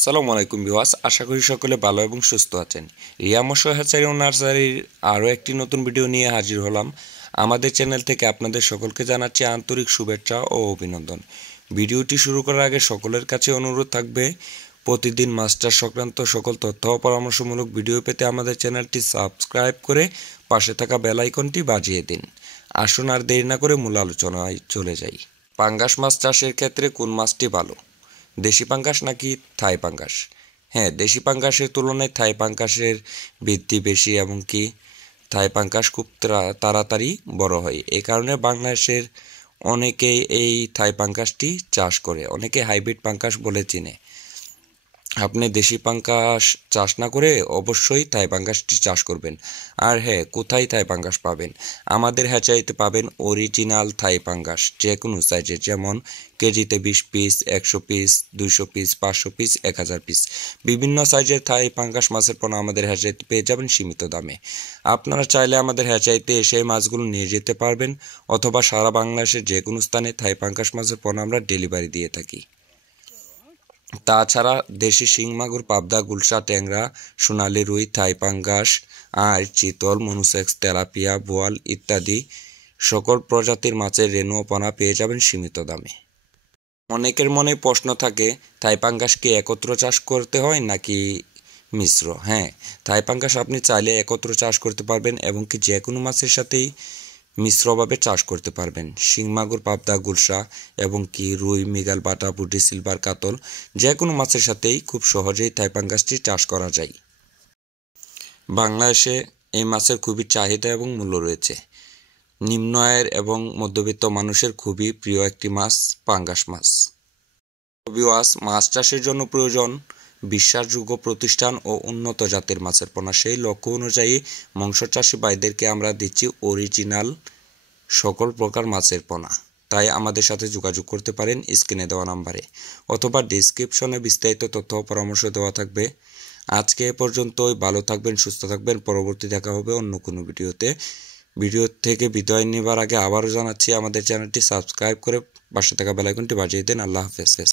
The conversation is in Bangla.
আসসালামু আলাইকুম ভিউয়ার্স, আশা করি সকলে ভালো এবং সুস্থ আছেন। রিয়া মৎস্য হ্যাচারি ও নার্সারির আরও একটি নতুন ভিডিও নিয়ে হাজির হলাম। আমাদের চ্যানেল থেকে আপনাদের সকলকে জানাচ্ছি আন্তরিক শুভেচ্ছা ও অভিনন্দন। ভিডিওটি শুরু করার আগে সকলের কাছে অনুরোধ থাকবে, প্রতিদিন মাছ চাষ সংক্রান্ত সকল তথ্য ও পরামর্শমূলক ভিডিও পেতে আমাদের চ্যানেলটি সাবস্ক্রাইব করে পাশে থাকা বেল আইকনটি বাজিয়ে দিন। আসুন আর দেরি না করে মূল আলোচনায় চলে যাই। পাঙ্গাস মাছ চাষের ক্ষেত্রে কোন মাছটি ভালো, দেশি পাঙ্গাস নাকি থাই পাঙ্গাস? হ্যাঁ, দেশি পাঙ্গাসের তুলনায় থাই পাঙ্গাসের বৃদ্ধি বেশি এবং কি থাই পাঙ্গাস খুব তাড়াতাড়ি বড় হয়। এই কারণে বাংলাদেশের অনেকেই এই থাই পাঙ্গাসটি চাষ করে, অনেকে হাইব্রিড পাঙ্গাস বলে চিনে। আপনি দেশি পাঙ্গাস চাষ না করে অবশ্যই থাই পাঙ্গাসটি চাষ করবেন। আর হ্যাঁ, কোথায় থাই পাঙ্গাস পাবেন? আমাদের হ্যাচারিতে পাবেন অরিজিনাল থাই পাঙ্গাস, যে কোনো সাইজের, যেমন কেজিতে 20 piece, 100 piece, 200 piece, 500 piece, 1000 piece. বিভিন্ন সাইজের থাই পাঙ্গাস মাছের পোনা আমাদের হ্যাচারিতে পেয়ে যাবেন সীমিত দামে। আপনারা চাইলে আমাদের হ্যাচারিতে এসে মাছগুলো নিয়ে যেতে পারবেন, অথবা সারা বাংলাদেশের যে কোনো স্থানে থাই পাঙ্গাস মাছের পোনা আমরা ডেলিভারি দিয়ে থাকি। তাছাড়া দেশি শিং মাগুর, পাবদা, গুলশা, ট্যাংরা, সোনালী রুই, থাই পাঙ্গাস আর চিতল, মনুসেক্স, তেলাপিয়া, বোয়াল ইত্যাদি সকল প্রজাতির মাছের রেণু ও পোনা পেয়ে যাবেন সীমিত দামে। অনেকের মনে প্রশ্ন থাকে, থাই পাঙ্গাস কি একত্র চাষ করতে হয় নাকি মিশ্র? হ্যাঁ, থাই পাঙ্গাস আপনি চাইলে একত্র চাষ করতে পারবেন এবং কি যে কোনো মাছের সাথেই মিশ্রভাবে চাষ করতে পারবেন। শিং মাগুর, পাবদা, গুলশা এবং কি রুই, মৃগেল, বাটা, পুঁটি, সিলভার, কাতল, যে কোনো মাছের সাথেই খুব সহজেই থাই পাঙ্গাসটি চাষ করা যায়। বাংলাদেশে এই মাছের খুবই চাহিদা এবং মূল্য রয়েছে। নিম্ন আয়ের এবং মধ্যবিত্ত মানুষের খুবই প্রিয় একটি মাছ পাঙ্গাস মাছ। ভিউয়ার্স, মাছ চাষের জন্য প্রয়োজন বিশ্বাসযোগ্য প্রতিষ্ঠান ও উন্নত জাতের মাছের পোনা। সেই লক্ষ্য অনুযায়ী মাংস চাষি ভাইদেরকে আমরা দিচ্ছি অরিজিনাল সকল প্রকার মাছের পোনা। তাই আমাদের সাথে যোগাযোগ করতে পারেন স্ক্রিনে দেওয়া নাম্বারে, অথবা ডিসক্রিপশনে বিস্তারিত তথ্য ও পরামর্শ দেওয়া থাকবে। আজকে এ পর্যন্তই। ভালো থাকবেন, সুস্থ থাকবেন। পরবর্তী দেখা হবে অন্য কোনো ভিডিওতে। ভিডিও থেকে বিদায় নেবার আগে আবারও জানাচ্ছি, আমাদের চ্যানেলটি সাবস্ক্রাইব করে পাশে থাকা বেল আইকনটি বাজিয়ে দেন। আল্লাহ হাফেজ।